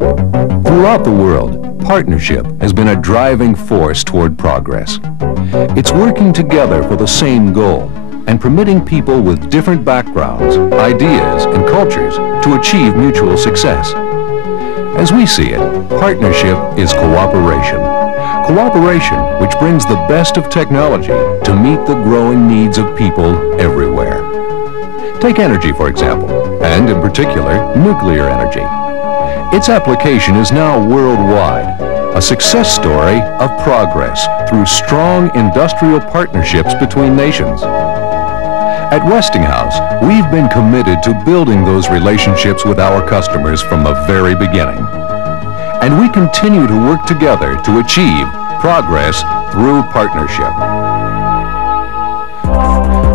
Throughout the world, partnership has been a driving force toward progress. It's working together for the same goal and permitting people with different backgrounds, ideas, and cultures to achieve mutual success. As we see it, partnership is cooperation. Cooperation which brings the best of technology to meet the growing needs of people everywhere. Take energy, for example, and in particular, nuclear energy. Its application is now worldwide, a success story of progress through strong industrial partnerships between nations. At Westinghouse, we've been committed to building those relationships with our customers from the very beginning. And we continue to work together to achieve progress through partnership.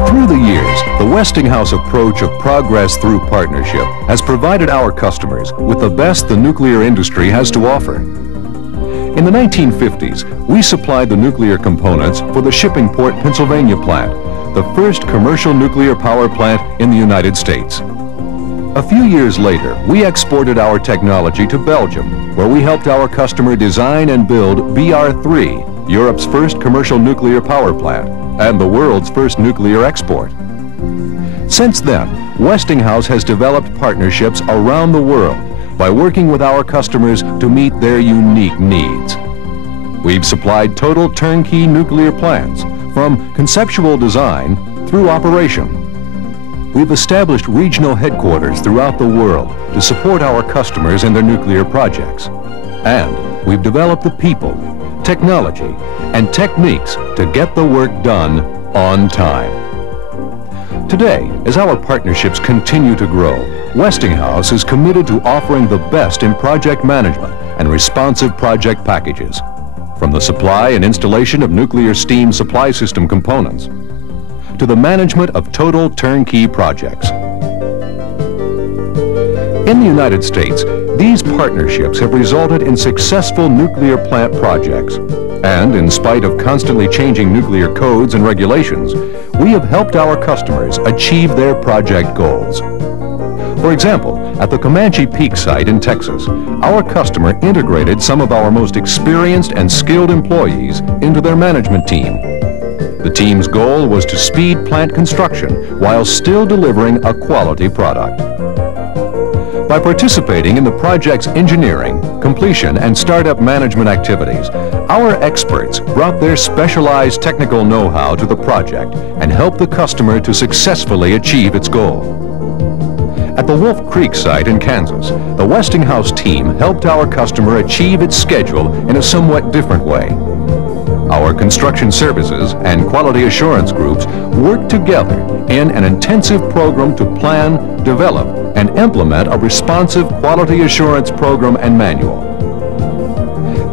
Through the years, the Westinghouse approach of progress through partnership has provided our customers with the best the nuclear industry has to offer. In the 1950s, we supplied the nuclear components for the Shippingport, Pennsylvania plant, the first commercial nuclear power plant in the United States. A few years later, we exported our technology to Belgium, where we helped our customer design and build BR3, Europe's first commercial nuclear power plant, and the world's first nuclear export. Since then, Westinghouse has developed partnerships around the world by working with our customers to meet their unique needs. We've supplied total turnkey nuclear plants, from conceptual design through operation. We've established regional headquarters throughout the world to support our customers in their nuclear projects. And we've developed the people, technology, and techniques to get the work done on time. Today, as our partnerships continue to grow, Westinghouse is committed to offering the best in project management and responsive project packages, from the supply and installation of nuclear steam supply system components to the management of total turnkey projects. In the United States, these partnerships have resulted in successful nuclear plant projects. And in spite of constantly changing nuclear codes and regulations, we have helped our customers achieve their project goals. For example, at the Comanche Peak site in Texas, our customer integrated some of our most experienced and skilled employees into their management team. The team's goal was to speed plant construction while still delivering a quality product. By participating in the project's engineering, completion, and startup management activities, our experts brought their specialized technical know-how to the project and helped the customer to successfully achieve its goal. At the Wolf Creek site in Kansas, the Westinghouse team helped our customer achieve its schedule in a somewhat different way. Our construction services and quality assurance groups worked together in an intensive program to plan, develop, and implement a responsive quality assurance program and manual.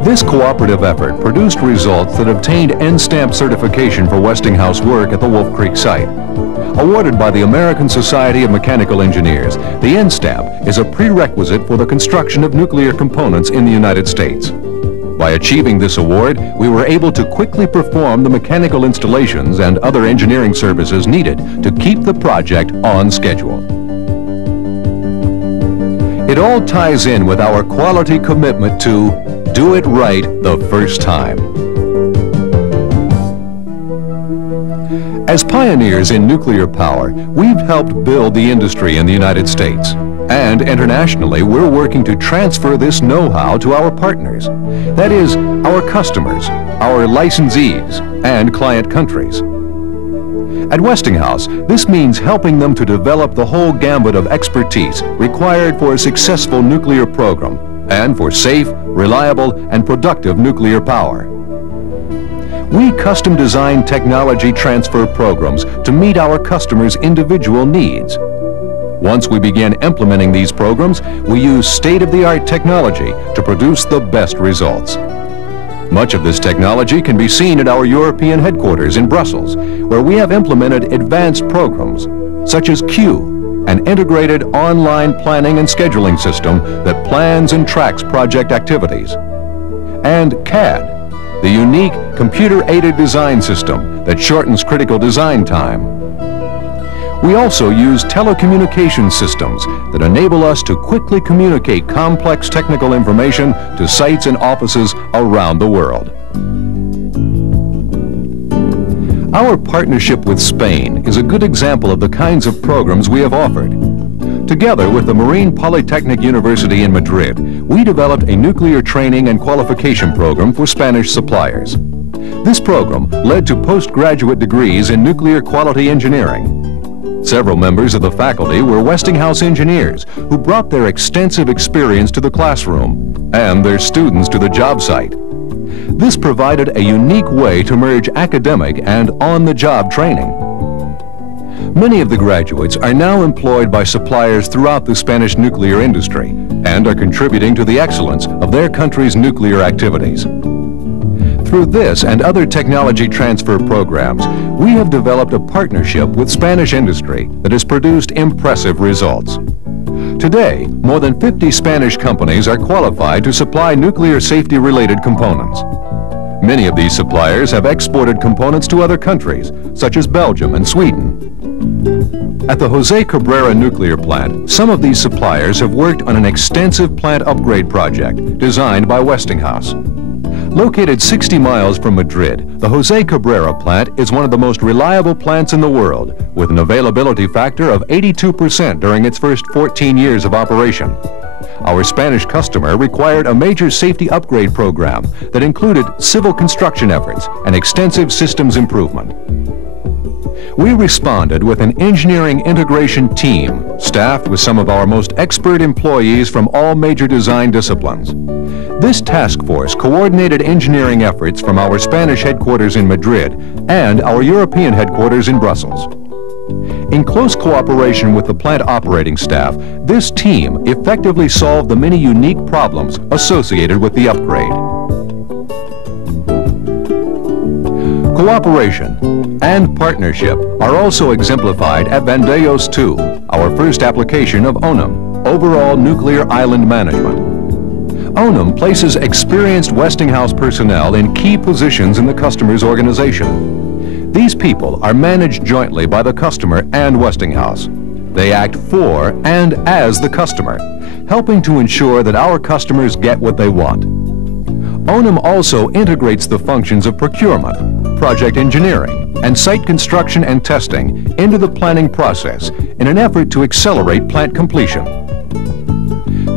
This cooperative effort produced results that obtained N-Stamp certification for Westinghouse work at the Wolf Creek site. Awarded by the American Society of Mechanical Engineers, the N-Stamp is a prerequisite for the construction of nuclear components in the United States. By achieving this award, we were able to quickly perform the mechanical installations and other engineering services needed to keep the project on schedule. It all ties in with our quality commitment to do it right the first time. As pioneers in nuclear power, we've helped build the industry in the United States. And internationally, we're working to transfer this know-how to our partners. That is, our customers, our licensees, and client countries. At Westinghouse, this means helping them to develop the whole gambit of expertise required for a successful nuclear program and for safe, reliable, and productive nuclear power. We custom design technology transfer programs to meet our customers' individual needs. Once we begin implementing these programs, we use state-of-the-art technology to produce the best results. Much of this technology can be seen at our European headquarters in Brussels, where we have implemented advanced programs such as Q, an integrated online planning and scheduling system that plans and tracks project activities, and CAD, the unique computer-aided design system that shortens critical design time. We also use telecommunication systems that enable us to quickly communicate complex technical information to sites and offices around the world. Our partnership with Spain is a good example of the kinds of programs we have offered. Together with the Marine Polytechnic University in Madrid, we developed a nuclear training and qualification program for Spanish suppliers. This program led to postgraduate degrees in nuclear quality engineering. Several members of the faculty were Westinghouse engineers who brought their extensive experience to the classroom and their students to the job site. This provided a unique way to merge academic and on-the-job training. Many of the graduates are now employed by suppliers throughout the Spanish nuclear industry and are contributing to the excellence of their country's nuclear activities. Through this and other technology transfer programs, we have developed a partnership with Spanish industry that has produced impressive results. Today, more than 50 Spanish companies are qualified to supply nuclear safety-related components. Many of these suppliers have exported components to other countries, such as Belgium and Sweden. At the Jose Cabrera nuclear plant, some of these suppliers have worked on an extensive plant upgrade project designed by Westinghouse. Located 60 miles from Madrid, the Jose Cabrera plant is one of the most reliable plants in the world, with an availability factor of 82% during its first 14 years of operation. Our Spanish customer required a major safety upgrade program that included civil construction efforts and extensive systems improvement. We responded with an engineering integration team staffed with some of our most expert employees from all major design disciplines. This task force coordinated engineering efforts from our Spanish headquarters in Madrid and our European headquarters in Brussels. In close cooperation with the plant operating staff, this team effectively solved the many unique problems associated with the upgrade. Cooperation and partnership are also exemplified at Vandellós 2, our first application of ONUM, Overall Nuclear Island Management. ONUM places experienced Westinghouse personnel in key positions in the customer's organization. These people are managed jointly by the customer and Westinghouse. They act for and as the customer, helping to ensure that our customers get what they want. ONUM also integrates the functions of procurement, project engineering, and site construction and testing into the planning process in an effort to accelerate plant completion.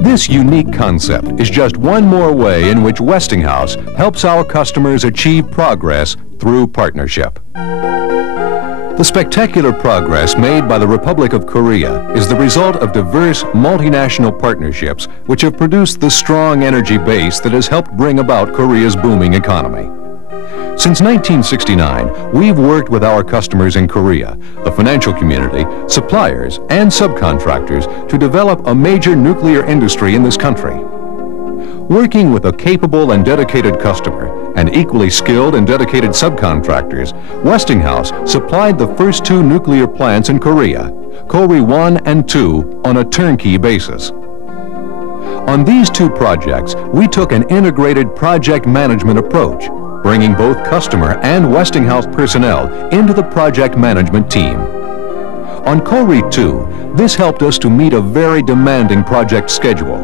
This unique concept is just one more way in which Westinghouse helps our customers achieve progress through partnership. The spectacular progress made by the Republic of Korea is the result of diverse multinational partnerships which have produced the strong energy base that has helped bring about Korea's booming economy. Since 1969, we've worked with our customers in Korea, the financial community, suppliers, and subcontractors to develop a major nuclear industry in this country. Working with a capable and dedicated customer and equally skilled and dedicated subcontractors, Westinghouse supplied the first two nuclear plants in Korea, Kori 1 and 2, on a turnkey basis. On these two projects, we took an integrated project management approach, bringing both customer and Westinghouse personnel into the project management team. On Kori 2, this helped us to meet a very demanding project schedule.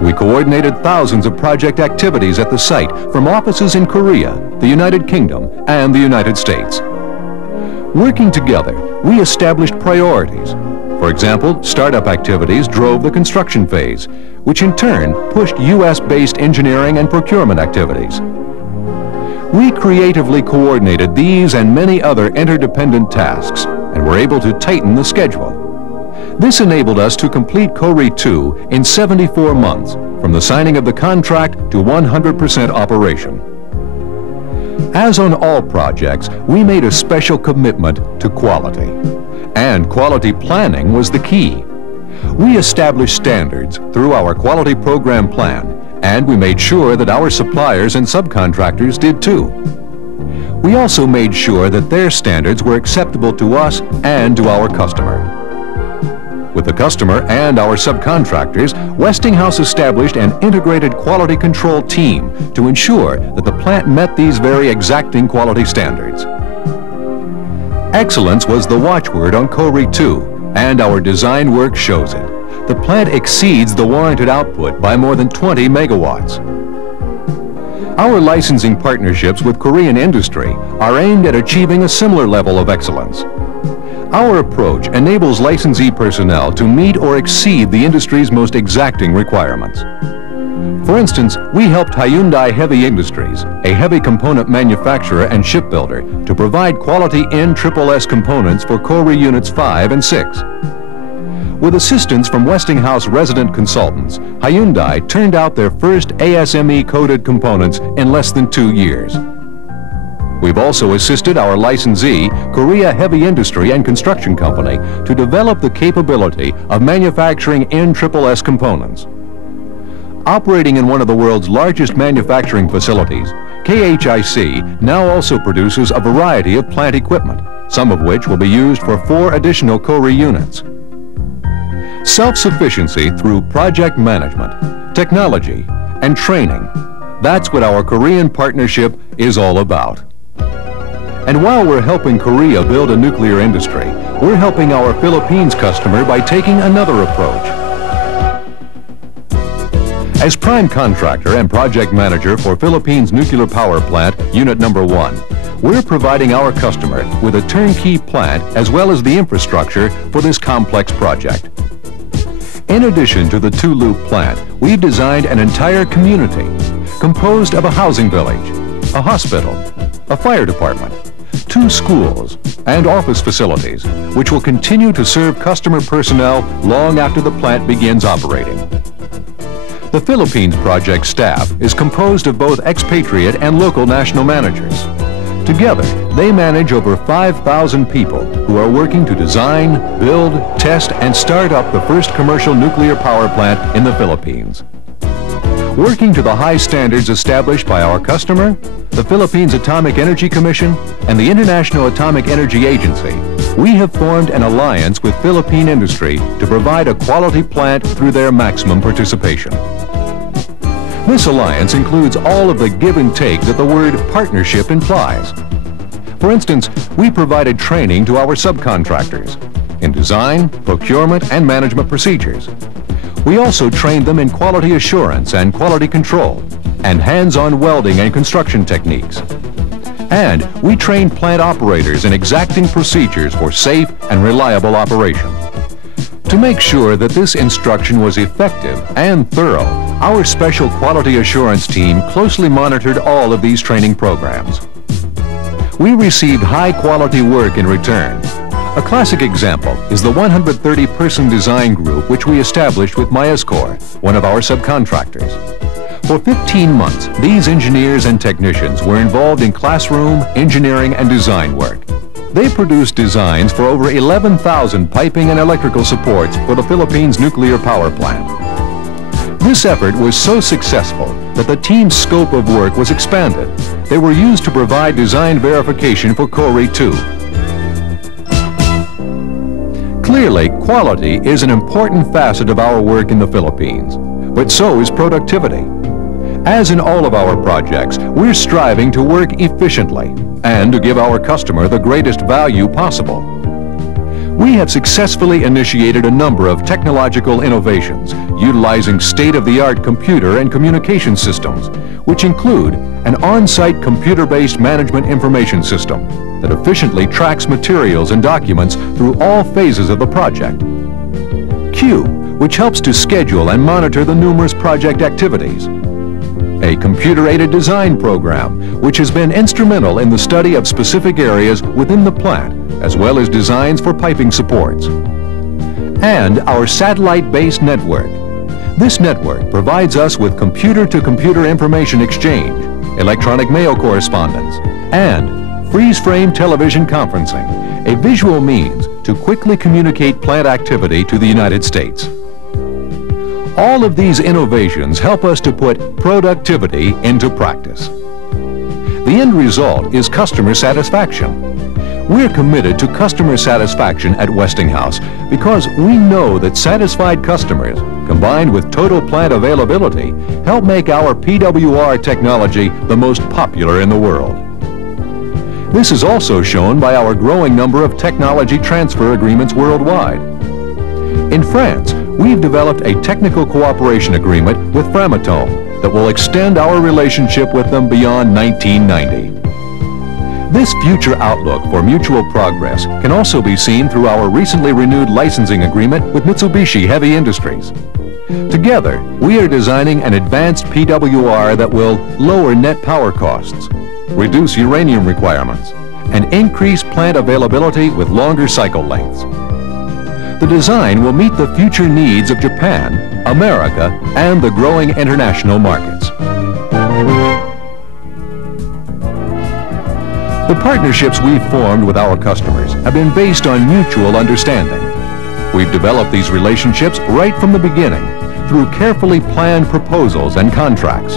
We coordinated thousands of project activities at the site from offices in Korea, the United Kingdom, and the United States. Working together, we established priorities. For example, startup activities drove the construction phase, which in turn pushed U.S.-based engineering and procurement activities. We creatively coordinated these and many other interdependent tasks and were able to tighten the schedule. This enabled us to complete Kori 2 in 74 months, from the signing of the contract to 100% operation. As on all projects, we made a special commitment to quality. And quality planning was the key. We established standards through our quality program plan, and we made sure that our suppliers and subcontractors did too. We also made sure that their standards were acceptable to us and to our customer. With the customer and our subcontractors, Westinghouse established an integrated quality control team to ensure that the plant met these very exacting quality standards. Excellence was the watchword on CORI 2, and our design work shows it. The plant exceeds the warranted output by more than 20 megawatts. Our licensing partnerships with Korean industry are aimed at achieving a similar level of excellence. Our approach enables licensee personnel to meet or exceed the industry's most exacting requirements. For instance, we helped Hyundai Heavy Industries, a heavy component manufacturer and shipbuilder, to provide quality NSSS components for CORI Units 5 and 6. With assistance from Westinghouse resident consultants, Hyundai turned out their first ASME-coded components in less than 2 years. We've also assisted our licensee, Korea Heavy Industry and Construction Company, to develop the capability of manufacturing NSSS components. Operating in one of the world's largest manufacturing facilities, KHIC now also produces a variety of plant equipment, some of which will be used for 4 additional CORI units. Self-sufficiency through project management, technology, and training. That's what our Korean partnership is all about. And while we're helping Korea build a nuclear industry, we're helping our Philippines customer by taking another approach. As prime contractor and project manager for Philippines Nuclear Power Plant, Unit Number 1, we're providing our customer with a turnkey plant as well as the infrastructure for this complex project. In addition to the 2-loop plant, we've designed an entire community composed of a housing village, a hospital, a fire department, 2 schools, and office facilities, which will continue to serve customer personnel long after the plant begins operating. The Philippines project staff is composed of both expatriate and local national managers. Together, they manage over 5,000 people who are working to design, build, test, and start up the first commercial nuclear power plant in the Philippines. Working to the high standards established by our customer, the Philippines Atomic Energy Commission, and the International Atomic Energy Agency, we have formed an alliance with Philippine industry to provide a quality plant through their maximum participation. This alliance includes all of the give and take that the word partnership implies. For instance, we provided training to our subcontractors in design, procurement, and management procedures. We also trained them in quality assurance and quality control, and hands-on welding and construction techniques. And we trained plant operators in exacting procedures for safe and reliable operation. To make sure that this instruction was effective and thorough, our special quality assurance team closely monitored all of these training programs. We received high-quality work in return. A classic example is the 130-person design group which we established with Mayascore, one of our subcontractors. For 15 months, these engineers and technicians were involved in classroom, engineering, and design work. They produced designs for over 11,000 piping and electrical supports for the Philippines nuclear power plant. This effort was so successful that the team's scope of work was expanded. They were used to provide design verification for CORI 2. Clearly, quality is an important facet of our work in the Philippines, but so is productivity. As in all of our projects, we're striving to work efficiently and to give our customer the greatest value possible. We have successfully initiated a number of technological innovations utilizing state-of-the-art computer and communication systems, which include an on-site computer-based management information system that efficiently tracks materials and documents through all phases of the project. Q, which helps to schedule and monitor the numerous project activities. A computer-aided design program, which has been instrumental in the study of specific areas within the plant, as well as designs for piping supports. And our satellite-based network. This network provides us with computer-to-computer information exchange, electronic mail correspondence, and freeze-frame television conferencing, a visual means to quickly communicate plant activity to the United States. All of these innovations help us to put productivity into practice. The end result is customer satisfaction. We're committed to customer satisfaction at Westinghouse because we know that satisfied customers, combined with total plant availability, help make our PWR technology the most popular in the world. This is also shown by our growing number of technology transfer agreements worldwide. In France, we've developed a technical cooperation agreement with Framatome that will extend our relationship with them beyond 1990. This future outlook for mutual progress can also be seen through our recently renewed licensing agreement with Mitsubishi Heavy Industries. Together, we are designing an advanced PWR that will lower net power costs, reduce uranium requirements, and increase plant availability with longer cycle lengths. The design will meet the future needs of Japan, America, and the growing international markets. The partnerships we've formed with our customers have been based on mutual understanding. We've developed these relationships right from the beginning through carefully planned proposals and contracts.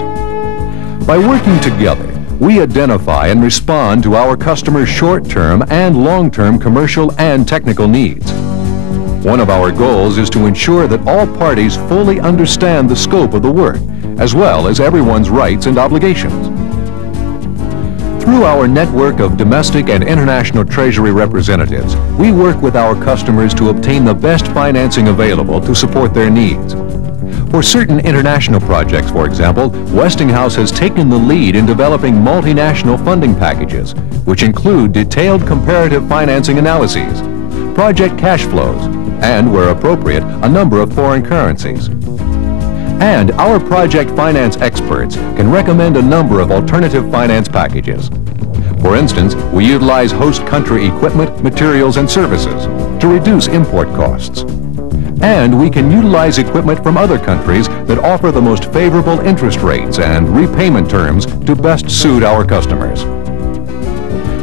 By working together, we identify and respond to our customers' short-term and long-term commercial and technical needs. One of our goals is to ensure that all parties fully understand the scope of the work, as well as everyone's rights and obligations. Through our network of domestic and international treasury representatives, we work with our customers to obtain the best financing available to support their needs. For certain international projects, for example, Westinghouse has taken the lead in developing multinational funding packages, which include detailed comparative financing analyses, project cash flows, and, where appropriate, a number of foreign currencies. And our project finance experts can recommend a number of alternative finance packages. For instance, we utilize host country equipment, materials, and services to reduce import costs. And we can utilize equipment from other countries that offer the most favorable interest rates and repayment terms to best suit our customers.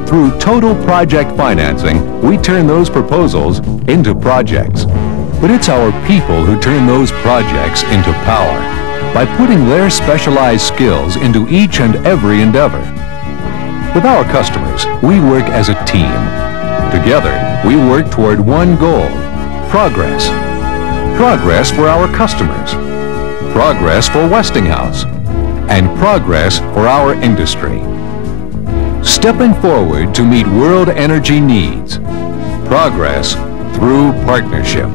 Through total project financing, we turn those proposals into projects. But it's our people who turn those projects into power by putting their specialized skills into each and every endeavor. With our customers, we work as a team. Together, we work toward one goal: progress. Progress for our customers, progress for Westinghouse, and progress for our industry. Stepping forward to meet world energy needs. Progress through partnership.